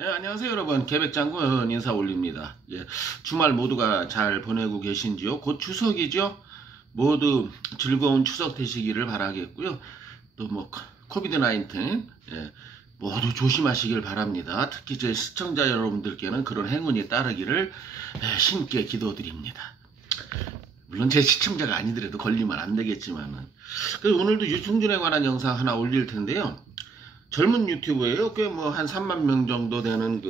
안녕하세요 여러분, 계백장군 인사 올립니다. 주말 모두가 잘 보내고 계신지요? 곧 추석이죠? 모두 즐거운 추석 되시기를 바라겠고요. 또 코비드 19 모두 조심하시길 바랍니다. 특히 제 시청자 여러분들께는 그런 행운이 따르기를 신께 기도드립니다. 물론 제 시청자가 아니더라도 걸리면 안 되겠지만은. 오늘도 유승준에 관한 영상 하나 올릴 텐데요. 젊은 유튜버예요. 꽤 한 3만 명 정도 되는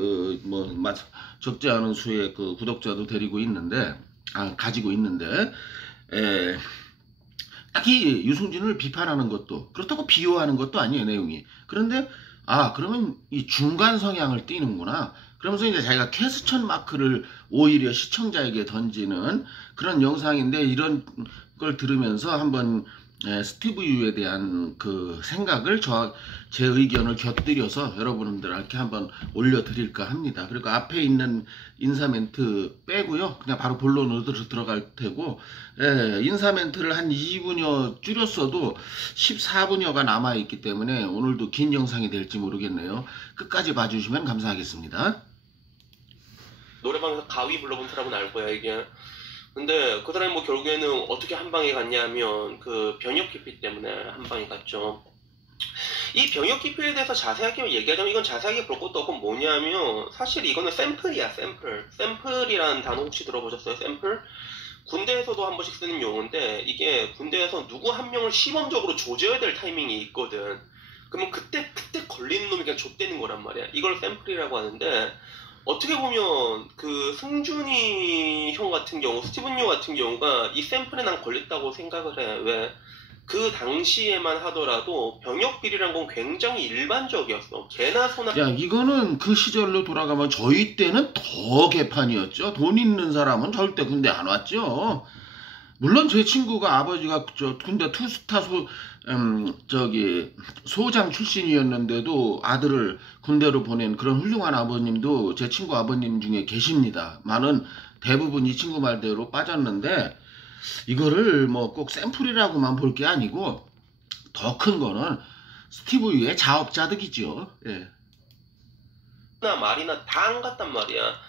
적지 않은 수의 구독자도 데리고 있는데, 가지고 있는데, 딱히 유승준을 비판하는 것도, 그렇다고 비호하는 것도 아니에요, 내용이. 그런데, 그러면 이 중간 성향을 띠는구나. 그러면서 이제 자기가 퀘스천 마크를 오히려 시청자에게 던지는 그런 영상인데, 이런 걸 들으면서 한번 스티브 유에 대한 그 생각을 제 의견을 곁들여서 여러분들한테 한번 올려드릴까 합니다. 그리고 앞에 있는 인사 멘트 빼고요. 그냥 바로 본론으로 들어갈 테고, 인사 멘트를 한 2분여 줄였어도 14분여가 남아있기 때문에 오늘도 긴 영상이 될지 모르겠네요. 끝까지 봐주시면 감사하겠습니다. 노래방에서 가위 불러본 사람은 알 거야, 이게. 근데 그 사람이 결국에는 어떻게 한 방에 갔냐면 그 병역 기피 때문에 한 방에 갔죠. 이 병역 기피에 대해서 자세하게 얘기하자면 이건 자세하게 볼 것도 없고 뭐냐면 사실 이거는 샘플이야, 샘플. 샘플이라는 단어 혹시 들어보셨어요? 샘플? 군대에서도 한 번씩 쓰는 용어인데 이게 군대에서 누구 한 명을 시범적으로 조져야 될 타이밍이 있거든. 그러면 그때 걸리는 놈이 그냥 좆되는 거란 말이야. 이걸 샘플이라고 하는데 어떻게 보면 그 승준이 형 같은 경우, 스티븐 유 같은 경우가 이 샘플에 난 걸렸다고 생각을 해. 왜? 그 당시에만 하더라도 병역 비리란 건 굉장히 일반적이었어. 개나 소나. 이거는 그 시절로 돌아가면 저희 때는 더 개판이었죠. 돈 있는 사람은 절대 군대 안 왔죠. 물론 제 친구가 아버지가 군대 투스타 소장 출신이었는데도 아들을 군대로 보낸 그런 훌륭한 아버님도 제 친구 아버님 중에 계십니다. 많은 대부분 이 친구 말대로 빠졌는데, 이거를 꼭 샘플이라고만 볼 게 아니고 더 큰 거는 스티브 유의 자업자득이죠. 말이나 다 안 갔단 말이야.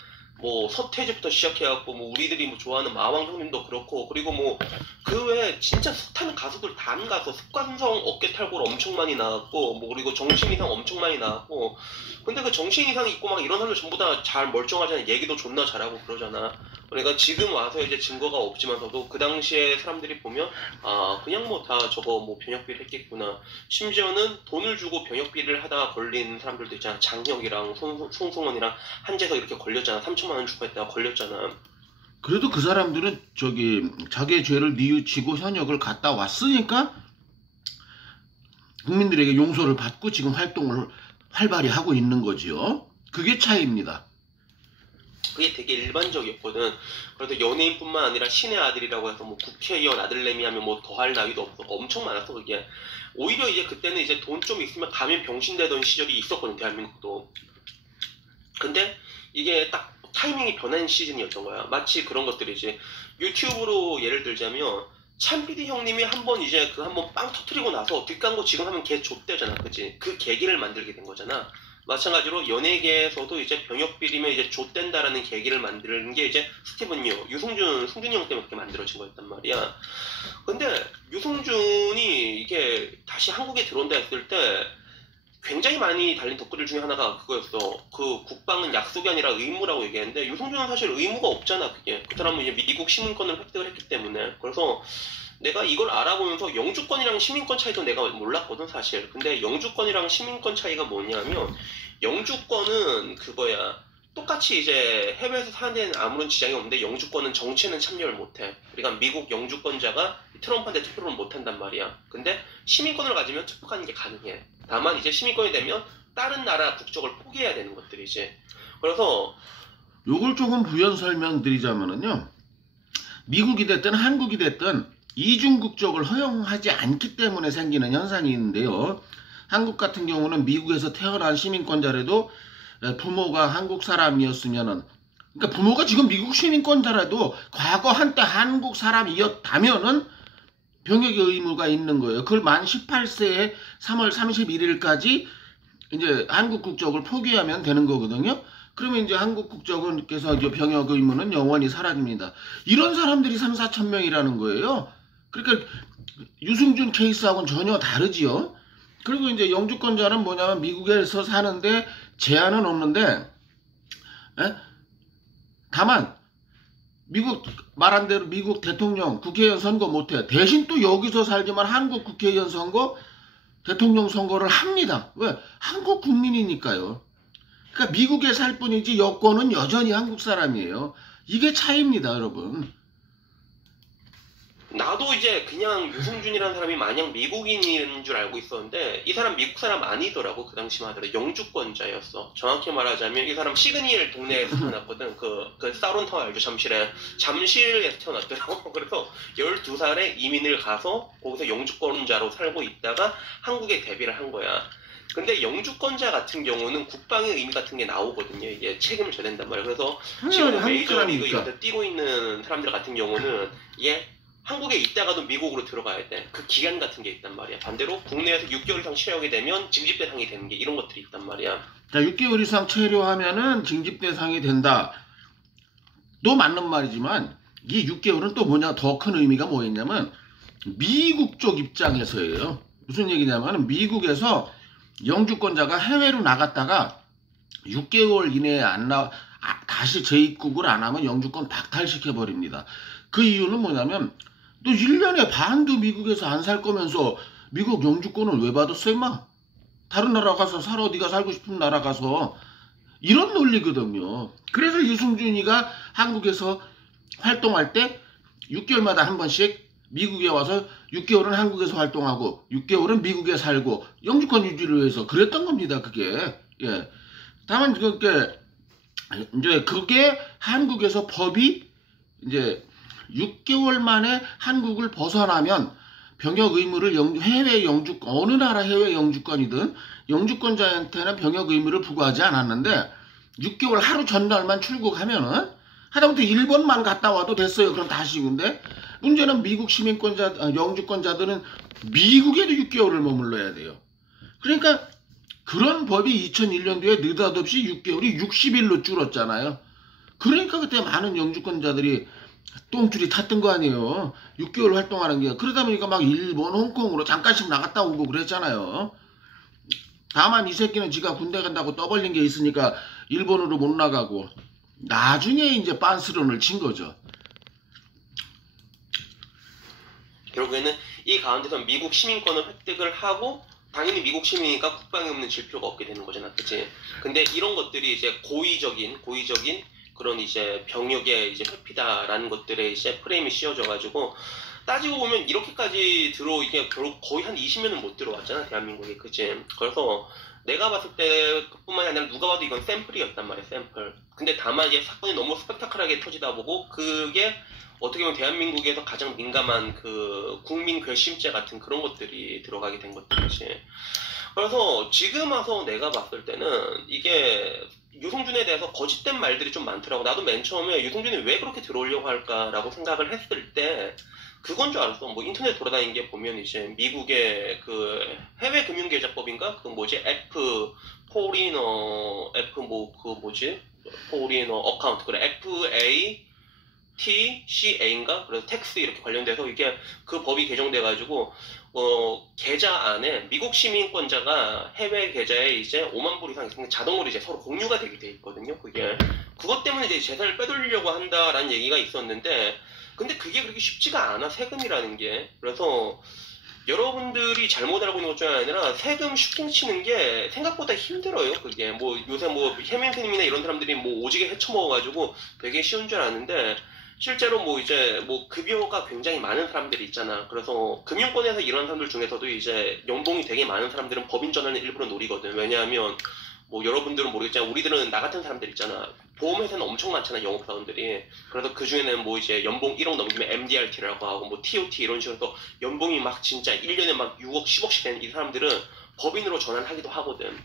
서태지부터 시작해갖고 우리들이 좋아하는 마왕 형님도 그렇고, 그리고 그 외에 진짜 숱한 가수들 다 안 가서 습관성 어깨 탈골 엄청 많이 나왔고, 그리고 정신 이상 엄청 많이 나왔고. 근데 그 정신 이상이 있고 이런 사람들 전부 다 잘 멀쩡하잖아. 얘기도 존나 잘하고 그러잖아. 그러니까 지금 와서 이제 증거가 없지만서도 그 당시에 사람들이 보면 그냥 다 저거 병역비를 했겠구나. 심지어는 돈을 주고 병역비를 하다가 걸린 사람들도 있잖아. 장혁이랑 송승헌이랑 한재석 이렇게 걸렸잖아. 3천만 원 주고 했다가 걸렸잖아. 그래도 그 사람들은 자기의 죄를 뉘우치고 현역을 갔다 왔으니까 국민들에게 용서를 받고 지금 활동을 활발히 하고 있는 거지요. 그게 차이입니다. 그게 되게 일반적이었거든. 그래도 연예인뿐만 아니라 신의 아들이라고 해서 국회의원 아들내미 하면 더할 나위도 없어. 엄청 많았어, 그게. 오히려 이제 그때는 이제 돈 좀 있으면 가면 병신되던 시절이 있었거든, 대한민국도. 근데 이게 딱 타이밍이 변한 시즌이었던 거야. 마치 그런 것들이지. 유튜브로 예를 들자면 참PD 형님이 한번 빵 터트리고 나서 뒷광고 지금 하면 걔 좆대잖아, 그치? 그 계기를 만들게 된 거잖아. 마찬가지로 연예계에서도 이제 병역비리면 이제 좆된다라는 계기를 만드는 게 이제 스티븐 유, 승준이 형 때문에 그렇게 만들어진 거였단 말이야. 근데 유승준이 이게 다시 한국에 들어온다 했을 때 굉장히 많이 달린 댓글 중에 하나가 그거였어. 그 국방은 약속이 아니라 의무라고 얘기했는데 유승준은 사실 의무가 없잖아, 그게. 그 사람은 이제 미국 시민권을 획득을 했기 때문에. 그래서 내가 이걸 알아보면서 영주권이랑 시민권 차이도 내가 몰랐거든, 사실. 근데 영주권이랑 시민권 차이가 뭐냐면, 영주권은 그거야. 똑같이 이제 해외에서 사는 데는 아무런 지장이 없는데 영주권은 정치에는 참여를 못해. 그러니까 미국 영주권자가 트럼프한테 투표를 못한단 말이야. 근데 시민권을 가지면 투표하는 게 가능해. 다만 이제 시민권이 되면 다른 나라 국적을 포기해야 되는 것들이지. 그래서 요걸 조금 부연 설명드리자면은요, 미국이 됐든 한국이 됐든 이중 국적을 허용하지 않기 때문에 생기는 현상이 있는데요. 한국 같은 경우는 미국에서 태어난 시민권자라도 부모가 한국 사람이었으면은, 그러니까 부모가 지금 미국 시민권자라도 과거 한때 한국 사람이었다면은 병역의 의무가 있는 거예요. 그걸 만 18세에 3월 31일까지 이제 한국 국적을 포기하면 되는 거거든요. 그러면 이제 한국 국적은께서 이제 병역 의무는 영원히 사라집니다. 이런 사람들이 3, 4천 명이라는 거예요. 그러니까 유승준 케이스하고는 전혀 다르지요. 그리고 이제 영주권자는 뭐냐면 미국에서 사는데 제한은 없는데, 에? 다만 미국 말한 대로 미국 대통령, 국회의원 선거 못해. 대신 또 여기서 살지만 한국 국회의원 선거, 대통령 선거를 합니다. 왜? 한국 국민이니까요. 그러니까 미국에 살 뿐이지 여권은 여전히 한국 사람이에요. 이게 차이입니다, 여러분. 나도 이제 그냥 유승준이라는 사람이 마냥 미국인인 줄 알고 있었는데 이 사람 미국 사람 아니더라고. 그 당시만 하더라도 영주권자였어. 정확히 말하자면 이 사람 시그니엘 동네에서 태어났거든. 그 사론타워 알죠? 잠실에서 태어났더라고. 그래서 12살에 이민을 가서 거기서 영주권자로 살고 있다가 한국에 데뷔를 한 거야. 근데 영주권자 같은 경우는 국방의 의미 같은 게 나오거든요. 이게 책임을 져야 된단 말이야. 그래서 지금 메이저리그 이런 데 뛰고 있는 사람들 같은 경우는 이게 한국에 있다가도 미국으로 들어가야 돼. 그 기간 같은 게 있단 말이야. 반대로 국내에서 6개월 이상 체류하게 되면 징집 대상이 되는 게 이런 것들이 있단 말이야. 자, 6개월 이상 체류하면은 징집 대상이 된다. 또 맞는 말이지만 이 6개월은 또 뭐냐, 더 큰 의미가 뭐였냐면 미국 쪽 입장에서예요. 무슨 얘기냐면 미국에서 영주권자가 해외로 나갔다가 6개월 이내에 다시 재입국을 안 하면 영주권 박탈시켜버립니다. 그 이유는 뭐냐면 너 1년에 반도 미국에서 안 살 거면서 미국 영주권을 왜 받았어 임마? 다른 나라 가서 살아. 네가 살고 싶은 나라 가서. 이런 논리거든요. 그래서 유승준이가 한국에서 활동할 때 6개월마다 한 번씩 미국에 와서 6개월은 한국에서 활동하고 6개월은 미국에 살고 영주권 유지를 위해서 그랬던 겁니다. 그게. 예. 다만 이제 그게 한국에서 법이 이제 6개월 만에 한국을 벗어나면 병역 의무를 해외 영주권, 어느 나라 해외 영주권이든 영주권자한테는 병역 의무를 부과하지 않았는데 6개월 하루 전날만 출국하면은 하다못해 일본만 갔다 와도 됐어요. 그럼 다시. 근데 문제는 미국 영주권자들은 미국에도 6개월을 머물러야 돼요. 그러니까 그런 법이 2001년도에 느닷없이 6개월이 60일로 줄었잖아요. 그러니까 그때 많은 영주권자들이 똥줄이 탔던 거 아니에요. 6개월 활동하는 게. 그러다 보니까 막 일본, 홍콩으로 잠깐씩 나갔다 오고 그랬잖아요. 다만 이 새끼는 지가 군대 간다고 떠벌린 게 있으니까 일본으로 못 나가고 나중에 이제 빤스런을 친 거죠. 결국에는 이 가운데서 미국 시민권을 획득을 하고 당연히 미국 시민이니까 국방에 없는 질표가 없게 되는 거잖아. 그치? 근데 이런 것들이 이제 고의적인 그런 이제 병역의 이제 회피다라는 것들에 이제 프레임이 씌워져가지고 따지고 보면 이렇게까지 이게 거의 한 20년은 못 들어왔잖아, 대한민국에. 그치? 그래서 내가 봤을 때 그뿐만이 아니라 누가 봐도 이건 샘플이었단 말이야, 샘플. 근데 다만 이게 사건이 너무 스펙타클하게 터지다 보고 그게 어떻게 보면 대한민국에서 가장 민감한 그 국민 괘씸죄 같은 그런 것들이 들어가게 된 것들이지. 그래서 지금 와서 내가 봤을 때는 이게 유승준에 대해서 거짓된 말들이 좀 많더라고. 나도 맨 처음에 유승준이 왜 그렇게 들어오려고 할까라고 생각을 했을 때 그건 줄 알았어. 뭐 인터넷 돌아다니는 게 보면 이제 미국의 그 해외 금융계좌법인가? 그 뭐지? 포리너 어카운트. 그래. FATCA인가? 그래서 텍스 이렇게 관련돼서 이게 그 법이 개정돼가지고 계좌 안에 미국 시민권자가 해외 계좌에 이제 5만 불 이상 있으면 자동으로 이제 서로 공유가 되게 돼 있거든요. 그것 때문에 이제 재산을 빼돌리려고 한다라는 얘기가 있었는데, 근데 그게 그렇게 쉽지가 않아, 세금이라는 게. 그래서 여러분들이 잘못 알고 있는 것 중에 아니라 세금 슈팅 치는 게 생각보다 힘들어요. 그게 뭐 요새 뭐 해명스님이나 이런 사람들이 뭐 오지게 헤쳐먹어가지고 되게 쉬운 줄 아는데, 실제로 뭐 이제 뭐 급여가 굉장히 많은 사람들이 있잖아. 그래서 금융권에서 일하는 사람들 중에서도 이제 연봉이 되게 많은 사람들은 법인 전환을 일부러 노리거든. 왜냐하면 뭐 여러분들은 모르겠지만 우리들은 나 같은 사람들 있잖아. 보험회사는 엄청 많잖아, 영업사원들이. 그래서 그 중에는 뭐 이제 연봉 1억 넘기면 MDRT라고 하고 뭐 TOT 이런 식으로 해서 연봉이 막 진짜 1년에 막 6억 10억씩 되는 이 사람들은 법인으로 전환하기도 하거든.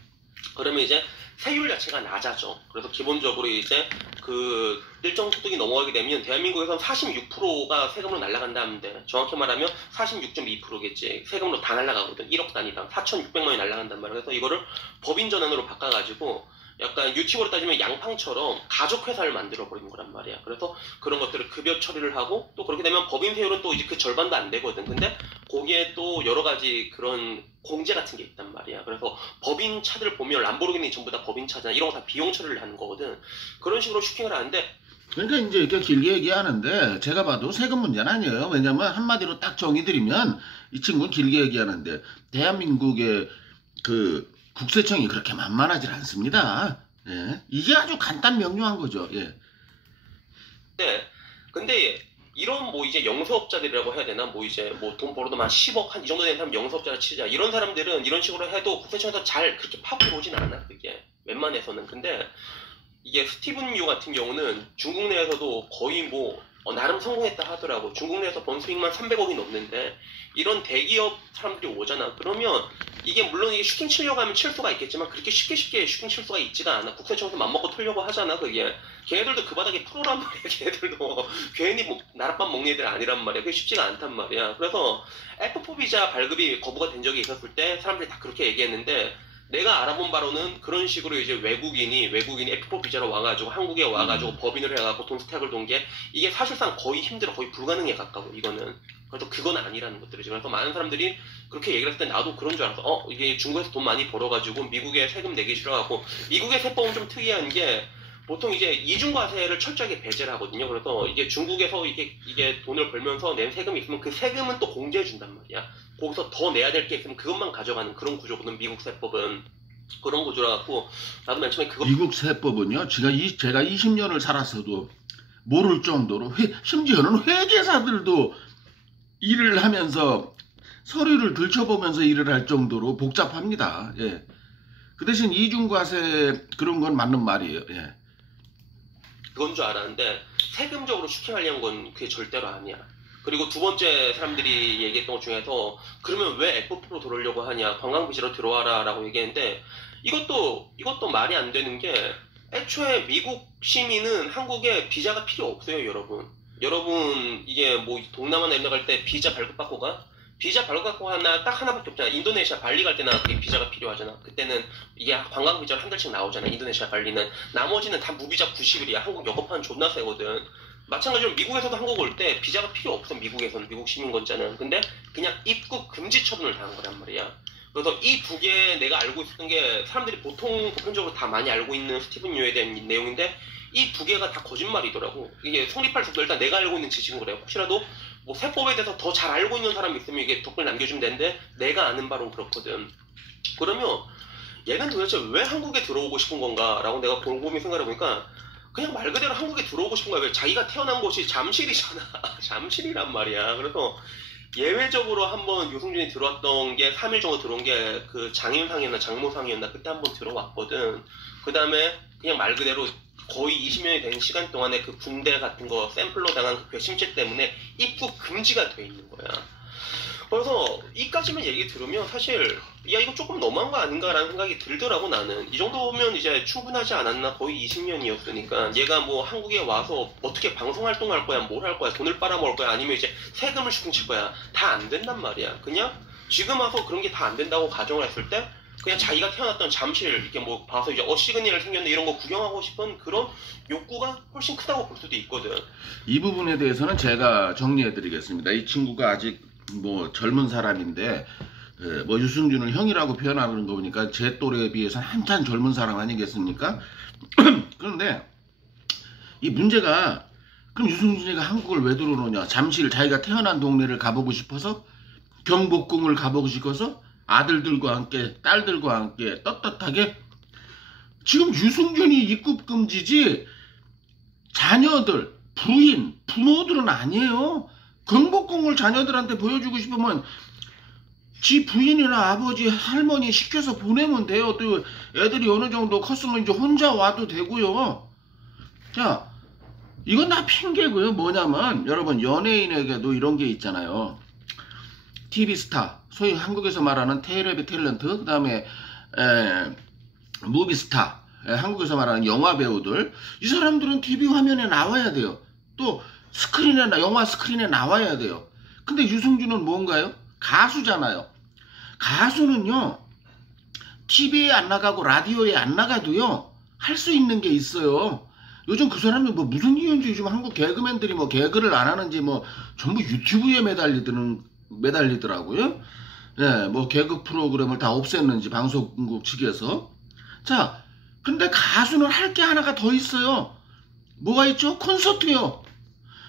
그러면 이제 세율 자체가 낮아져. 그래서 기본적으로 이제 그 일정 소득이 넘어가게 되면 대한민국에선 46%가 세금으로 날아간다 하면 돼. 정확히 말하면 46.2%겠지. 세금으로 다 날아가거든. 1억 단위당 4,600만 원이 날아간단 말이야. 그래서 이거를 법인 전환으로 바꿔가지고 약간 유튜브로 따지면 양팡처럼 가족회사를 만들어버린 거란 말이야. 그래서 그런 것들을 급여 처리를 하고 또 그렇게 되면 법인 세율은 또 이제 그 절반도 안 되거든. 근데 거기에 또 여러 가지 그런 공제 같은 게 있단 말이야. 그래서 법인 차들 보면 람보르기니 전부 다 법인 차잖아. 이런 거 다 비용 처리를 하는 거거든. 그런 식으로 슈킹을 하는데 그러니까 이제 이렇게 길게 얘기하는데 제가 봐도 세금 문제는 아니에요. 왜냐면 한마디로 딱 정의드리면 이 친구는 길게 얘기하는데 대한민국의 그 국세청이 그렇게 만만하지 않습니다. 예. 이게 아주 간단 명료한 거죠. 예. 네. 근데 이런 뭐 이제 영세업자들이라고 해야 되나? 뭐 이제 뭐 돈 벌어도 한 10억 한 이 정도 되는 사람 영세업자라 치자. 이런 사람들은 이런 식으로 해도 국세청에서 잘 그렇게 파고 들어오진 않아. 그게 웬만해서는. 근데 이게 스티븐 유 같은 경우는 중국 내에서도 거의 뭐 나름 성공했다 하더라고. 중국 내에서 번 수익만 300억이 넘는데 이런 대기업 사람들이 오잖아. 그러면 이게 물론 이게 슈킹 치려고 하면 칠 수가 있겠지만 그렇게 쉽게 슈킹 칠 수가 있지가 않아. 국세청에서 맘먹고 털려고 하잖아. 그게 걔네들도 그 바닥에 프로란 말이야. 걔네들도 괜히 뭐 나랏밥 먹는 애들 아니란 말이야. 그게 쉽지가 않단 말이야. 그래서 F4 비자 발급이 거부가 된 적이 있었을 때 사람들이 다 그렇게 얘기했는데 내가 알아본 바로는 그런 식으로 이제 외국인이 F4 비자로 와가지고 한국에 와가지고 법인을 해가지고 돈 스택을 돈 게 이게 사실상 거의 힘들어. 거의 불가능에 가까워 이거는. 그래서 그건 아니라는 것들이죠. 그래서 많은 사람들이 그렇게 얘기를 했을 때 나도 그런 줄 알았어. 이게 중국에서 돈 많이 벌어가지고 미국에 세금 내기 싫어하고 미국의 세법은 좀 특이한 게 보통 이제 이중과세를 철저하게 배제를 하거든요. 그래서 이게 중국에서 이게 돈을 벌면서 낸 세금이 있으면 그 세금은 또 공제해 준단 말이야. 거기서 더 내야 될 게 있으면 그것만 가져가는 그런 구조거든. 미국 세법은 그런 구조라 갖고 나도 맨 처음에 그거 미국 세법은요. 제가 20년을 살았어도 모를 정도로 심지어는 회계사들도 일을 하면서 서류를 들춰보면서 일을 할 정도로 복잡합니다. 예. 그 대신 이중과세 그런 건 맞는 말이에요. 예. 그건 줄 알았는데 세금적으로 슈킹하려는 건 그게 절대로 아니야. 그리고 두 번째 사람들이 얘기했던 것 중에서 그러면 왜 F4로 들어오려고 하냐, 관광비자로 들어와라 라고 얘기했는데 이것도 말이 안 되는 게 애초에 미국 시민은 한국에 비자가 필요 없어요. 여러분 이게 뭐 동남아나 이런 데 갈 때 비자 발급받고 가? 비자 발급받고 딱 하나밖에 없잖아. 인도네시아 발리 갈 때나 그게 비자가 필요하잖아. 그때는 이게 관광비자로 한 달씩 나오잖아. 인도네시아 발리는. 나머지는 다 무비자 90일이야. 한국 여권판 존나 세거든. 마찬가지로 미국에서도 한국 올 때 비자가 필요 없어. 미국에서는 미국 시민권자는. 근데 그냥 입국 금지 처분을 당한 거란 말이야. 그래서 이 두 개 내가 알고 있었던 게 사람들이 보편적으로 다 많이 알고 있는 스티븐 유에 대한 내용인데 이 두 개가 다 거짓말이더라고. 이게 성립할 정도 일단 내가 알고 있는 지식은 그래요. 혹시라도 뭐 세법에 대해서 더 잘 알고 있는 사람이 있으면 이게 댓글 남겨주면 되는데 내가 아는 바로는 그렇거든. 그러면 얘는 도대체 왜 한국에 들어오고 싶은 건가 라고 내가 곰곰이 생각해보니까 그냥 말 그대로 한국에 들어오고 싶은 거야. 왜 자기가 태어난 곳이 잠실이잖아. 잠실이란 말이야. 그래서 예외적으로 한번 유승준이 들어왔던 게 3일 정도 들어온 게 그 장인상이었나 장모상이었나 그때 한번 들어왔거든. 그 다음에 그냥 말 그대로 거의 20년이 된 시간 동안에 그 군대 같은 거 샘플로 당한 그 괘씸죄 때문에 입국 금지가 돼 있는 거야. 그래서 이까지만 얘기 들으면 사실 야 이거 조금 너무한 거 아닌가라는 생각이 들더라고. 나는 이 정도면 이제 충분하지 않았나. 거의 20년이었으니까 얘가 뭐 한국에 와서 어떻게 방송활동할 거야, 뭘 할 거야, 돈을 빨아먹을 거야, 아니면 이제 세금을 슈킹칠 거야. 다 안 된단 말이야. 그냥 지금 와서 그런 게 다 안 된다고 가정을 했을 때 그냥 자기가 태어났던 잠실 이렇게 뭐 봐서 이제 시그니엘 생겼네 이런 거 구경하고 싶은 그런 욕구가 훨씬 크다고 볼 수도 있거든. 이 부분에 대해서는 제가 정리해드리겠습니다. 이 친구가 아직 뭐 젊은 사람인데 뭐 유승준을 형이라고 표현하는 거 보니까 제 또래에 비해서는 한참 젊은 사람 아니겠습니까? 그런데 이 문제가 그럼 유승준이가 한국을 왜 들어오느냐? 잠실 자기가 태어난 동네를 가보고 싶어서? 경복궁을 가보고 싶어서? 아들들과 함께 딸들과 함께 떳떳하게? 지금 유승준이 입국 금지지 자녀들, 부인, 부모들은 아니에요. 경복궁을 자녀들한테 보여주고 싶으면 지 부인이나 아버지, 할머니 시켜서 보내면 돼요. 또 애들이 어느 정도 컸으면 이제 혼자 와도 되고요. 자, 이건 다 핑계고요. 뭐냐면 여러분 연예인에게도 이런 게 있잖아요. TV 스타, 소위 한국에서 말하는 텔레비 탤런트, 그 다음에 무비 스타, 한국에서 말하는 영화 배우들, 이 사람들은 TV 화면에 나와야 돼요. 또 영화 스크린에 나와야 돼요. 근데 유승준은 뭔가요? 가수잖아요. 가수는요, TV에 안 나가고 라디오에 안 나가도요, 할 수 있는 게 있어요. 요즘 그 사람들 뭐 무슨 이유인지 요즘 한국 개그맨들이 뭐 개그를 안 하는지 뭐 전부 유튜브에 매달리더라고요. 예, 뭐 개그 프로그램을 다 없앴는지 방송국 측에서. 자, 근데 가수는 할 게 하나가 더 있어요. 뭐가 있죠? 콘서트요.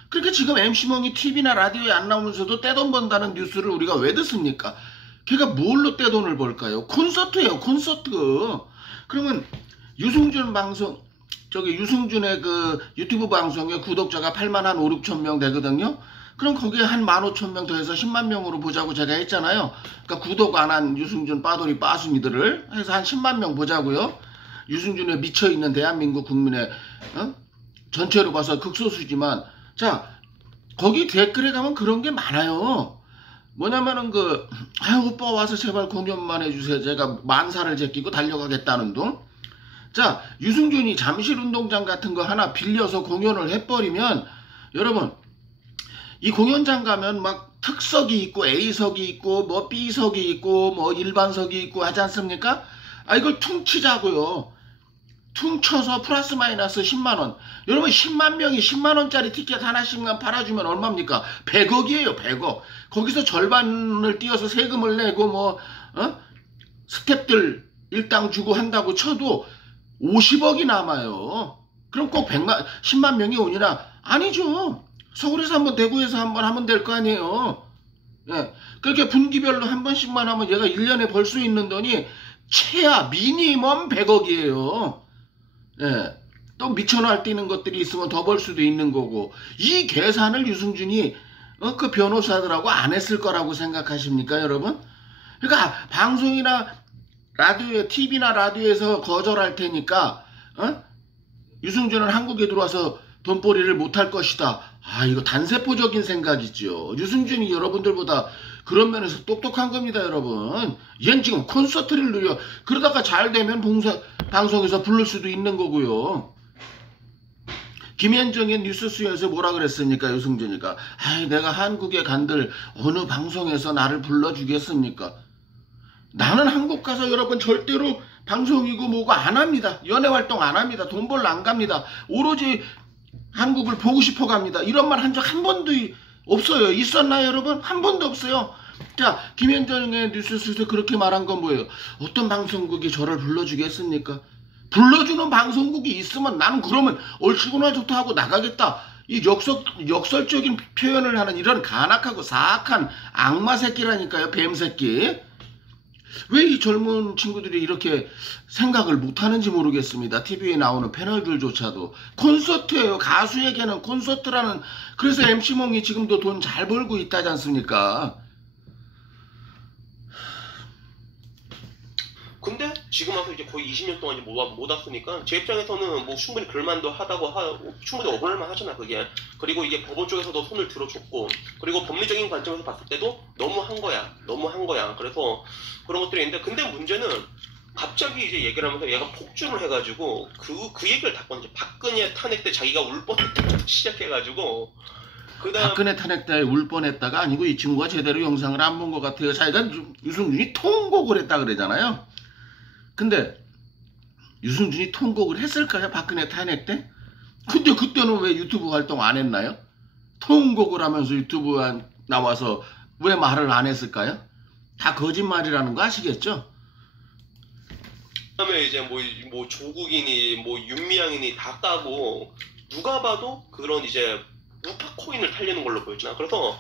그러니까 지금 MC몽이 TV나 라디오에 안 나오면서도 떼돈 번다는 뉴스를 우리가 왜 듣습니까? 걔가 뭘로 떼돈을 벌까요? 콘서트예요, 콘서트. 그러면 유승준의 그 유튜브 방송에 구독자가 8만 한 5, 6천 명 되거든요. 그럼 거기에 한 15,000명 더해서 10만 명으로 보자고 제가 했잖아요. 그러니까 구독 안 한 유승준 빠돌이 빠수미들을 해서 한 10만 명 보자고요. 유승준에 미쳐있는 대한민국 국민의 전체로 봐서 극소수지만, 자, 거기 댓글에 가면 그런 게 많아요. 뭐냐면은 오빠 와서 제발 공연만 해주세요. 제가 만사를 제끼고 달려가겠다는 둥. 자, 유승준이 잠실운동장 같은 거 하나 빌려서 공연을 해버리면, 여러분, 이 공연장 가면 막 특석이 있고 A석이 있고 뭐 B석이 있고 뭐 일반석이 있고 하지 않습니까? 이걸 퉁치자고요. 퉁쳐서 플러스 마이너스 10만원. 여러분, 10만 명이 10만원짜리 티켓 하나씩만 팔아주면 얼마입니까? 100억이에요, 100억. 거기서 절반을 띄어서 세금을 내고 스탭들 일당 주고 한다고 쳐도 50억이 남아요. 그럼 꼭 10만 명이 오니나? 아니죠. 서울에서 한번, 대구에서 한번 하면 될 거 아니에요. 예. 그렇게 분기별로 한 번씩만 하면 얘가 1년에 벌 수 있는 돈이 최하 미니멈 100억이에요. 예. 또 미쳐날 뛰는 것들이 있으면 더 벌 수도 있는 거고. 이 계산을 유승준이 그 변호사들하고 안 했을 거라고 생각하십니까, 여러분? 그러니까 방송이나 라디오에, TV나 라디오에서 거절할 테니까 유승준은 한국에 들어와서 돈벌이를 못할 것이다. 이거 단세포적인 생각이죠. 유승준이 여러분들보다 그런 면에서 똑똑한 겁니다, 여러분. 얜 지금 콘서트를 누려. 그러다가 잘 되면 방송에서 부를 수도 있는 거고요. 김현정의 뉴스수에서 뭐라 그랬습니까, 유승준이가? 내가 한국에 간들 어느 방송에서 나를 불러주겠습니까? 나는 한국 가서 여러분 절대로 방송이고 뭐고 안 합니다. 연예활동 안 합니다. 돈 벌러 안 갑니다. 오로지 한국을 보고 싶어 갑니다. 이런 말 한 적 한 번도 없어요. 있었나요, 여러분? 한 번도 없어요. 자, 김현정의 뉴스에서 그렇게 말한 건 뭐예요? 어떤 방송국이 저를 불러주겠습니까? 불러주는 방송국이 있으면 나는 그러면 얼씨구나 좋다 하고 나가겠다. 이 역설적인 표현을 하는 이런 간악하고 사악한 악마 새끼라니까요, 뱀 새끼. 왜 이 젊은 친구들이 이렇게 생각을 못하는지 모르겠습니다. TV에 나오는 패널들조차도. 콘서트예요. 가수에게는 콘서트라는. 그래서 MC몽이 지금도 돈 잘 벌고 있다지 않습니까? 근데 지금 와서 이제 거의 20년 동안 이제 못 왔으니까 제 입장에서는 뭐 충분히 그럴만도 하다고 충분히 억울할만 하잖아, 그게. 그리고 이게 법원 쪽에서도 손을 들어줬고, 그리고 법리적인 관점에서 봤을 때도 너무 한 거야. 그래서 그런 것들이 있는데, 근데 문제는 갑자기 이제 얘기를 하면서 얘가 폭주를 해가지고 그 얘기를 다 꺼내죠. 박근혜 탄핵 때 자기가 울 뻔했다고 시작해가지고. 박근혜 탄핵 때 울 뻔했다가 아니고 이 친구가 제대로 영상을 안 본 것 같아요. 자기가 유승준이 통곡을 했다 그러잖아요. 근데 유승준이 통곡을 했을까요? 박근혜 탄핵 때? 근데 그때는 왜 유튜브 활동 안 했나요? 통곡을 하면서 유튜브에 나와서 왜 말을 안 했을까요? 다 거짓말이라는 거 아시겠죠? 그다음에 이제 뭐 조국이니 뭐 윤미향이니 다 까고 누가 봐도 그런 이제 우파 코인을 타려는 걸로 보였잖아. 그래서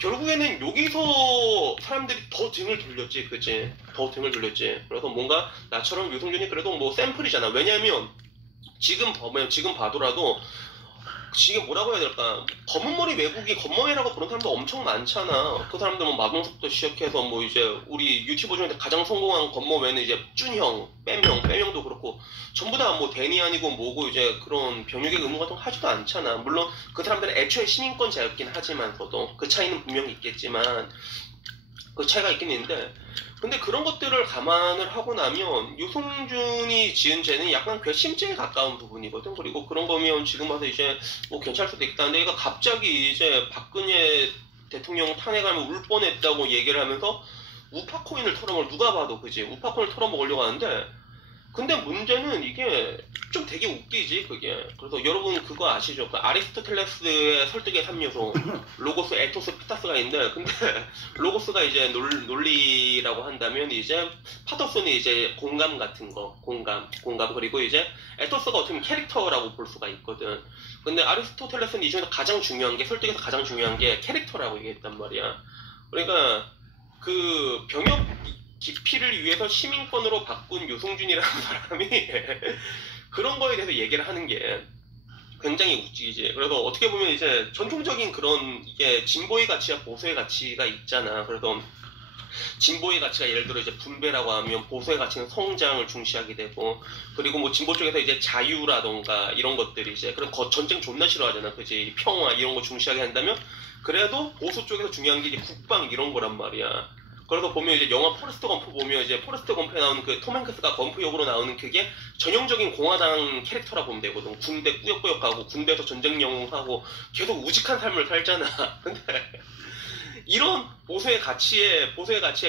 결국에는 여기서 사람들이 더 등을 돌렸지, 그치? 더 등을 돌렸지. 그래서 뭔가 나처럼 유승준이 그래도 뭐 샘플이잖아. 왜냐면 지금 봐도라도 지금 뭐라고 해야 될까? 검은 머리 외국이 검머리라고 부르는 사람도 엄청 많잖아. 그 사람들 뭐 마동석도 시작해서 뭐 이제 우리 유튜버 중에 가장 성공한 검머맨은 이제 쭌형, 뺨형도 그렇고 전부 다 뭐 대니 아니고 뭐고 이제 그런 병역의 의무 같은 거 하지도 않잖아. 물론 그 사람들은 애초에 시민권자였긴 하지만서도 그 차이는 분명히 있겠지만 그 차이가 있긴 있는데, 근데 그런 것들을 감안을 하고 나면 유승준이 지은 죄는 약간 괘씸죄에 가까운 부분이거든. 그리고 그런 거면 지금 와서 이제 뭐 괜찮을 수도 있다. 근데 얘가 갑자기 이제 박근혜 대통령 탄핵하면 울 뻔했다고 얘기를 하면서 우파코인을 털어먹을, 누가 봐도 그지, 우파코인을 털어먹으려고 하는데, 근데 문제는 이게 좀 되게 웃기지 그게. 그래서 여러분 그거 아시죠? 그 아리스토텔레스의 설득의 3요소 로고스, 에토스, 피타스가 있는데, 근데 로고스가 이제 논리라고 한다면 이제 파더슨이 이제 공감 같은 거, 공감, 그리고 이제 에토스가 어떻게 보면 캐릭터라고 볼 수가 있거든. 근데 아리스토텔레스는 이 중에서 가장 중요한 게, 설득에서 가장 중요한 게 캐릭터라고 얘기했단 말이야. 그러니까 그 병역 기피를 위해서 시민권으로 바꾼 유승준이라는 사람이 그런 거에 대해서 얘기를 하는 게 굉장히 웃기지. 그래서 어떻게 보면 이제 전통적인 그런, 이게 진보의 가치와 보수의 가치가 있잖아. 그래서 진보의 가치가 예를 들어 이제 분배라고 하면, 보수의 가치는 성장을 중시하게 되고, 그리고 뭐 진보 쪽에서 이제 자유라던가 이런 것들이 이제, 그런 전쟁 존나 싫어하잖아. 그지? 평화 이런 거 중시하게 한다면, 그래도 보수 쪽에서 중요한 게 이제 국방 이런 거란 말이야. 그래서 보면 이제 영화 포레스트 검프 보면, 이제 포레스트 검프에 나오는 그 톰 행크스가 검프 역으로 나오는 그게 전형적인 공화당 캐릭터라 보면 되거든. 군대 꾸역꾸역 가고 군대에서 전쟁 영웅하고 계속 우직한 삶을 살잖아. 근데 이런 보수의 가치에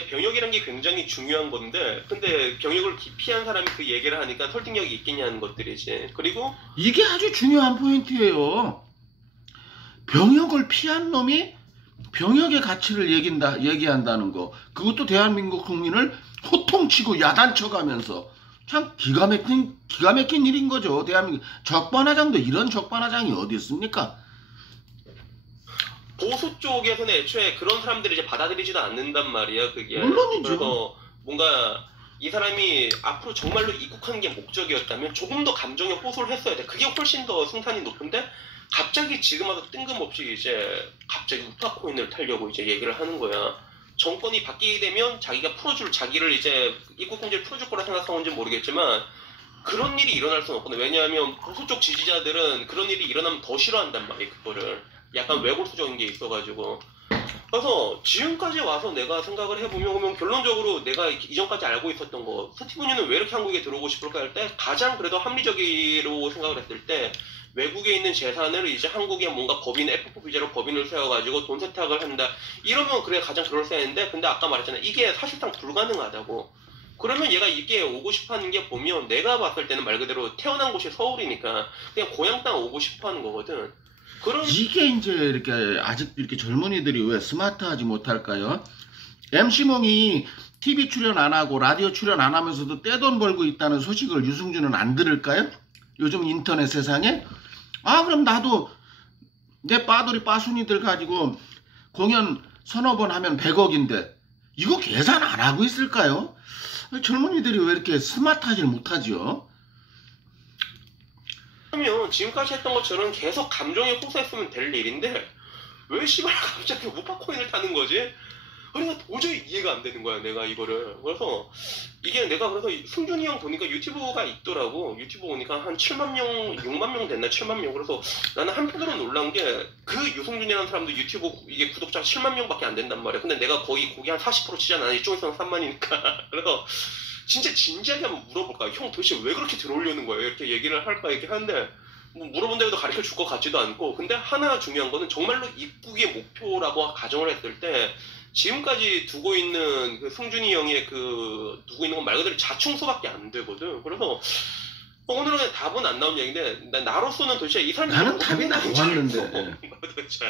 병역이라는 게 굉장히 중요한 건데, 근데 병역을 기피한 사람이 그 얘기를 하니까 설득력이 있겠냐는 것들이지. 그리고 이게 아주 중요한 포인트예요. 병역을 피한 놈이 병역의 가치를 얘기한다는 거. 그것도 대한민국 국민을 호통치고 야단쳐가면서 참 기가 막힌 일인 거죠. 대한민국 적반하장도 이런 적반하장이 어디 있습니까? 보수 쪽에서는 애초에 그런 사람들이 이제 받아들이지도 않는단 말이야, 그게. 물론이죠. 그래서 뭔가 이 사람이 앞으로 정말로 입국하는 게 목적이었다면 조금 더 감정에 호소를 했어야 돼. 그게 훨씬 더 승산이 높은데, 갑자기 지금 와서 뜬금없이 이제 갑자기 우파코인을 타려고 이제 얘기를 하는 거야. 정권이 바뀌게 되면 자기가 자기를 이제 입국 금지를 풀어줄 거라 생각하는지 모르겠지만, 그런 일이 일어날 수는 없거든. 왜냐하면 보수 쪽 지지자들은 그런 일이 일어나면 더 싫어한단 말이야, 그거를. 약간 왜골수적인 게 있어가지고. 그래서 지금까지 와서 내가 생각을 해보면 결론적으로 내가 이전까지 알고 있었던 거, 스티븐 유는 왜 이렇게 한국에 들어오고 싶을까 할 때, 가장 그래도 합리적으로 생각을 했을 때, 외국에 있는 재산을 이제 한국에 뭔가 법인, FF 비자로 법인을 세워가지고 돈 세탁을 한다, 이러면 그래 가장 그럴싸했는데, 근데 아까 말했잖아, 이게 사실상 불가능하다고. 그러면 얘가 이게 오고 싶어하는 게, 보면 내가 봤을 때는 말 그대로 태어난 곳이 서울이니까 그냥 고향 땅 오고 싶어하는 거거든. 이게 이제 이렇게 아직 이렇게 젊은이들이 왜 스마트하지 못할까요? MC몽이 TV 출연 안 하고 라디오 출연 안 하면서도 떼돈 벌고 있다는 소식을 유승준은 안 들을까요? 요즘 인터넷 세상에? 그럼 나도 내 빠돌이 빠순이들 가지고 공연 서너 번 하면 100억인데 이거 계산 안 하고 있을까요? 젊은이들이 왜 이렇게 스마트하지 못하죠? 그러면 지금까지 했던 것처럼 계속 감정에 호소했으면 될 일인데, 왜 씨발 갑자기 우파코인을 타는 거지? 그러니까 도저히 이해가 안 되는 거야, 내가 이거를. 그래서 이게 내가, 그래서 승준이 형 보니까 유튜브가 있더라고. 유튜브 보니까 한 7만 명, 6만 명 됐나, 7만 명. 그래서 나는 한편으로 놀란 게, 그 유승준이라는 사람도 유튜브 이게 구독자가 7만 명밖에 안 된단 말이야. 근데 내가 거의 한 40% 치잖아. 이쪽 있으면 3만이니까. 그래서 진짜 진지하게 한번 물어볼까? 형 도대체 왜 그렇게 들어오려는 거예요? 이렇게 얘기를 할까? 이렇게 하는데, 뭐 물어본다고 해도 가르쳐 줄 것 같지도 않고. 근데 하나 중요한 거는, 정말로 입국의 목표라고 가정을 했을 때, 지금까지 두고 있는 그 승준이 형의 두고 있는 건 말 그대로 자충수밖에 안 되거든. 그래서 오늘은 그냥 답은 안 나온 얘기인데, 나로서는 도대체 이 사람이 나는 답이 나왔는데 도대체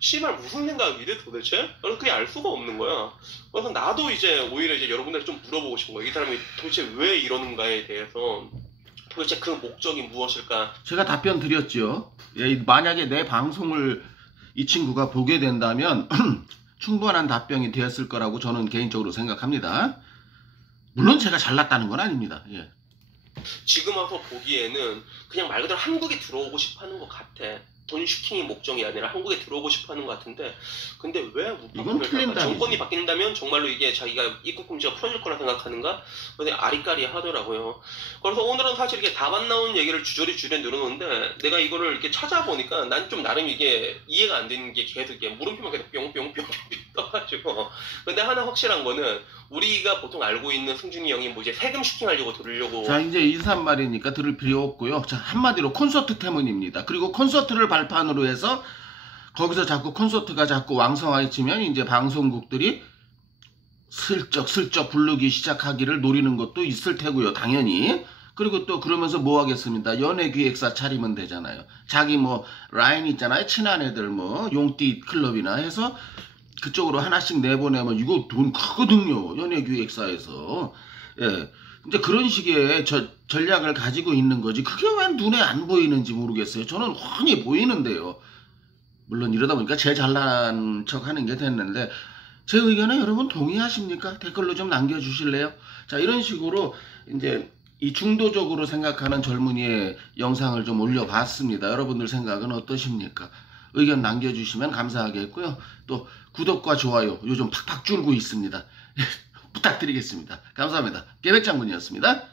씨발 무슨 생각이래 도대체? 그래서 그게 알 수가 없는 거야. 그래서 나도 이제 오히려 이제 여러분들 좀 물어보고 싶은 거야. 이 사람이 도대체 왜 이러는가에 대해서, 도대체 그 목적이 무엇일까? 제가 답변 드렸죠. 만약에 내 방송을 이 친구가 보게 된다면 충분한 답변이 되었을 거라고 저는 개인적으로 생각합니다. 물론 제가 잘났다는 건 아닙니다. 예. 지금 와서 보기에는 그냥 말 그대로 한국에 들어오고 싶어하는 것 같아. 돈 슈팅이 목적이 아니라 한국에 들어오고 싶어하는 것 같은데, 근데 왜 우파코인을 정권이 바뀐다면 정말로 이게 자기가 입국 금지가 풀어질 거라 생각하는가? 근데 아리까리 하더라고요. 그래서 오늘은 사실 이게 답 안 나온 얘기를 주저리 늘어놓는데, 내가 이거를 이렇게 찾아보니까 난 좀 나름 이게 이해가 안 되는 게, 계속 이게 물음표만 계속 뿅뿅뿅뿅 떠가지고. 근데 하나 확실한 거는 우리가 보통 알고 있는 승준이 형이 뭐 이제 세금 슈팅하려고 들으려고. 자, 이제 인사말이니까 들을 필요 없고요. 자, 한마디로 콘서트 태문입니다. 그리고 콘서트를 발판으로 해서 거기서 자꾸 콘서트가 자꾸 왕성해지면 이제 방송국들이 슬쩍 부르기 시작하기를 노리는 것도 있을 테고요. 당연히. 그리고 또 그러면서 뭐 하겠습니다. 연예기획사 차리면 되잖아요. 자기 뭐 라인 있잖아요. 친한 애들 뭐 용띠 클럽이나 해서 그쪽으로 하나씩 내보내면 이거 돈 크거든요. 연예기획사에서. 예. 이제 그런 식의 전략을 가지고 있는 거지. 그게 왜 눈에 안 보이는지 모르겠어요. 저는 훤히 보이는데요. 물론 이러다 보니까 제일 잘난 척 하는 게 됐는데 제 의견에 여러분 동의하십니까? 댓글로 좀 남겨주실래요? 자, 이런 식으로 이제 이 중도적으로 생각하는 젊은이의 영상을 좀 올려봤습니다. 여러분들 생각은 어떠십니까? 의견 남겨주시면 감사하겠고요. 또 구독과 좋아요 요즘 팍팍 줄고 있습니다. 부탁드리겠습니다. 감사합니다. 계백장군이었습니다.